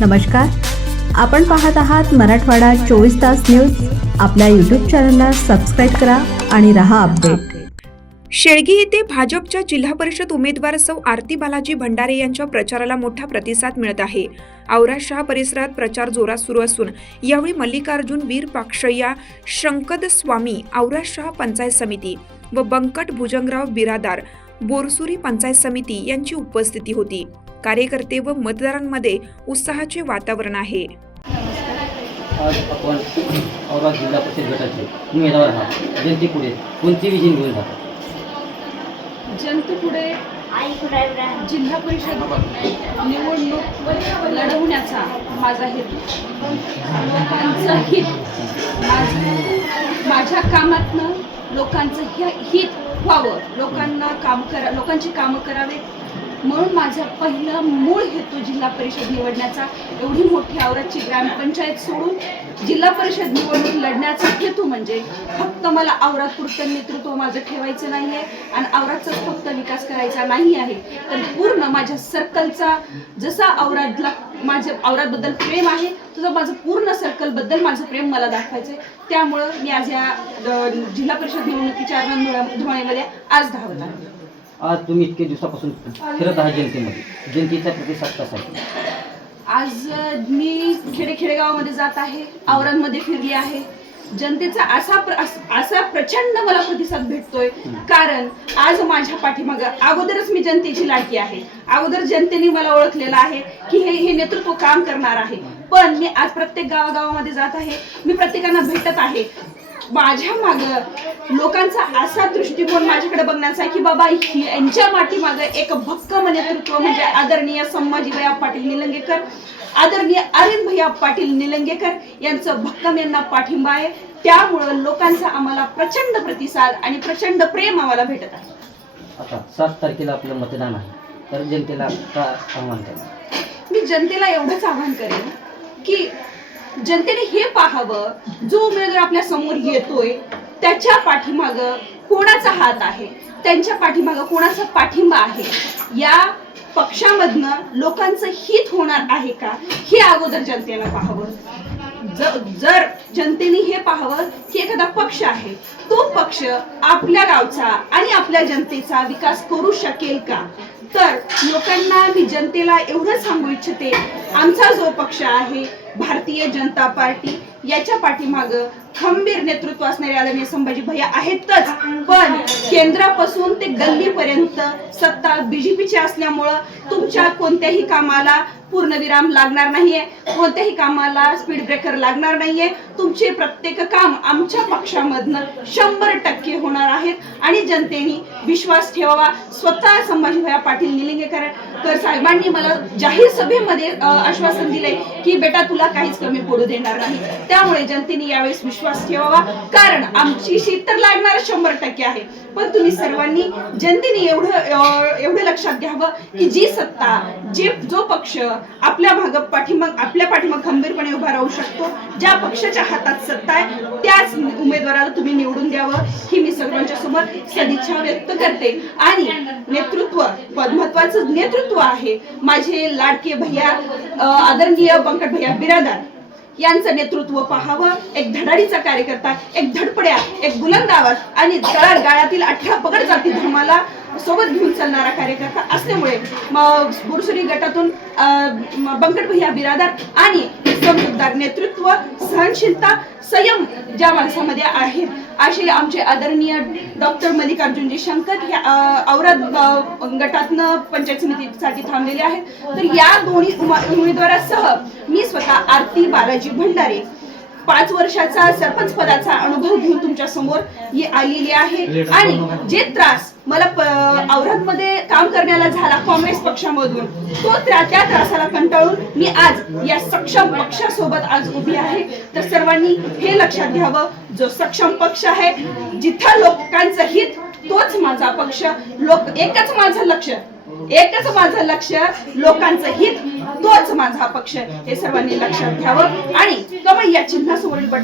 नमस्कार, आपण पाहत आहात मराठवाडा 24 तास न्यूज। आपल्या यूट्यूब चॅनलला सबस्क्राईब करा आणि रहा अपडेट। शेळगी येथे भाजपच्या जिल्हा परिषद उमेदवार सौ आरती बालाजी भंडारे यांच्या प्रचाराला मोठा प्रतिसाद मिळत आहे। औराद शहा परिसरात प्रचार जोरात सुरू असून यावेळी मल्लिकार्जुन वीरपाक्षय्या शंकद स्वामी औराद शहा पंचायत समिती व बंकट भुजंगराव बिरादार बोरसुरी पंचायत समिती यांची उपस्थिती होती। कार्यकर्ते व मतदारांमध्ये उत्साहाचे वातावरण आहे। आज आपण औराद जिल्हा परिषद गटाचे उमेदवार आहात। जनतेपुढे कोणती विजन घेऊन जातात? जनतेपुढे जिल्हा परिषद निवडणूक लढवण्याचा माझा हेतू, लोकांचं हित, माझ्या कामातनं लोकांचं हित व्हावं, लोकांची कामं करावे म्हणून माझा पहिला मूळ हेतू जिल्हा परिषद निवडण्याचा। एवढी मोठी औरादची ग्रामपंचायत सोडून जिल्हा परिषद निवडणूक लढण्याचा हेतू म्हणजे फक्त मला औरादपुरतं नेतृत्व माझं ठेवायचं नाही आहे आणि औरादचाच फक्त विकास करायचा नाही आहे, तर पूर्ण माझ्या सर्कलचा, जसा औरादबद्दल प्रेम आहे तसं माझं पूर्ण सर्कलबद्दल माझं प्रेम मला दाखवायचं आहे। त्यामुळं मी आज या जिल्हा परिषद निवडणुकीच्या रणधुमाळीमध्ये आज धावत आहे। आज तुम्ही इतके दिवसापासून फिरत आहात जनतेमध्ये, जनतेचा प्रतिसाद कसा आहे? आज मी खेडेगावामध्ये जात आहे, औरादमध्ये फिरली आहे। जनतेचा असा प्रचंड मला प्रतिसाद भेटतोय, कारण आज माझ्या पाठीमागं अगोदरच मी जनतेची लाडकी आहे। अगोदर जनतेने मला ओळखलेलं आहे की हे नेतृत्व काम करणार आहे। पण मी आज प्रत्येक गावागावामध्ये जात आहे, मी प्रत्येकांना भेटत आहे। माझ्या मागं लोकांचा असा दृष्टिकोन माझ्याकडे बघण्याचा आहे की बाबा यांच्या पाठीमागं एक भक्कम नेतृत्व म्हणजे आदरणीय संभाजीभाई पाटील निलंगेकर, आदरणीय अरविंद भैया पाटील निलंगेकर यांचं भक्कम यांना पाठिंबा आहे। त्यामुळं लोकांचा आम्हाला प्रचंड प्रतिसाद आणि प्रचंड प्रेम आम्हाला भेटत आहे। आता 7 तारखेला आपलं मतदान आहे, तर जनतेला काय आव्हान करेल? मी जनतेला एवढंच आवाहन करेन की जनतेने हे पाहावं, जो उमेदवार आपल्या समोर येतोय त्याच्या पाठीमागं कोणाचा हात आहे, त्यांच्या पाठीमागं कोणाचा पाठिंबा आहे, या पक्षामधनं लोकांचं हित होणार आहे का, हे अगोदर जनतेनं पाहावं। जर जनतेने हे पाहावं की एखादा पक्ष आहे, तो पक्ष आपल्या गावचा आणि आपल्या जनतेचा विकास करू शकेल का, तर लोकांना मी जनतेला एवढं सांगू इच्छिते, आमचा जो पक्ष आहे भारतीय जनता पार्टी, याच्या पाठीमागं खंबीर नेतृत्व असणारे आदरणीय संभाजी भैया आहेतच, पण केंद्रापासून ते गल्लीपर्यंत सत्ता बीजेपीची असल्यामुळं तुमच्या कोणत्याही कामाला पूर्णविराम लागणार नाहीये, कोणत्याही कामाला स्पीड ब्रेकर लागणार नाहीये। तुमचे प्रत्येक काम आमच्या पक्षामधनं 100% होणार आहेत आणि जनतेने विश्वास ठेवावा। स्वतः संभाजीभाई पाटील निलंगेकर साहेबांनी मला जाहीर सभेमध्ये आश्वासन दिले की बेटा तुला काहीच कमी पडू देणार नाही। त्यामुळे जनतेने यावेळेस विश्वास ठेवावा, कारण आमची शीट तर लागणार 100% आहे, पण तुम्ही सर्वांनी जनतेने एवढं लक्षात घ्यावं की जी सत्ता, जो पक्ष आपल्या पाठीमाग खंबीरपणे उभा राहू शकतो, ज्या पक्षाच्या हातात सत्ता आहे त्याच उमेदवाराला तुम्ही निवडून द्यावं, ही मी सर्वांच्या समोर सदिच्छा व्यक्त करते। आणि नेतृत्व, महत्वाचं नेतृत्व आहे माझे लाडके भैया आदरणीय बंकट भैया बिरादार यांचं नेतृत्व पाहावं। एक धडाडीचा कार्यकर्ता, एक धडपड्या, एक बुलंद आवाज आणि तळागाळातील 18 पगड जाती धर्माला सोबत घेऊन चालणारा कार्यकर्ता असल्यामुळे बोरसुरी गटातून बंकट भैया बिरादार आणि समजूतदार नेतृत्व, सहनशीलता, संयम ज्या माणसामध्ये आहेत, असे आमचे आदरणीय डॉक्टर मल्लिकार्जुनजी शंकर ह्या औराद गटातनं पंचायत समितीसाठी थांबलेले आहेत। तर या दोन्ही उमेदवारासह मी स्वतः आरती बालाजी भंडारे 5 वर्षाचा सरपंच पदाचा अनुभव घेऊन तुमच्या समोर आलेली आहे। आणि जे त्रास मला औरादमध्ये काम करण्याला झाला काँग्रेस पक्षामधून, त्या त्रासाला कंटाळून मी आज या सक्षम पक्षासोबत आज उभी आहे। तर सर्वांनी हे लक्षात घ्यावं, जो सक्षम पक्ष आहे, जिथं लोकांचं हित तोच माझा पक्ष, एकच माझं लक्ष लोकांचं हित तोच माझा पक्ष, हे सर्वांनी लक्षात घ्यावं। आणि कमळ या चिन्हासमोरील बटन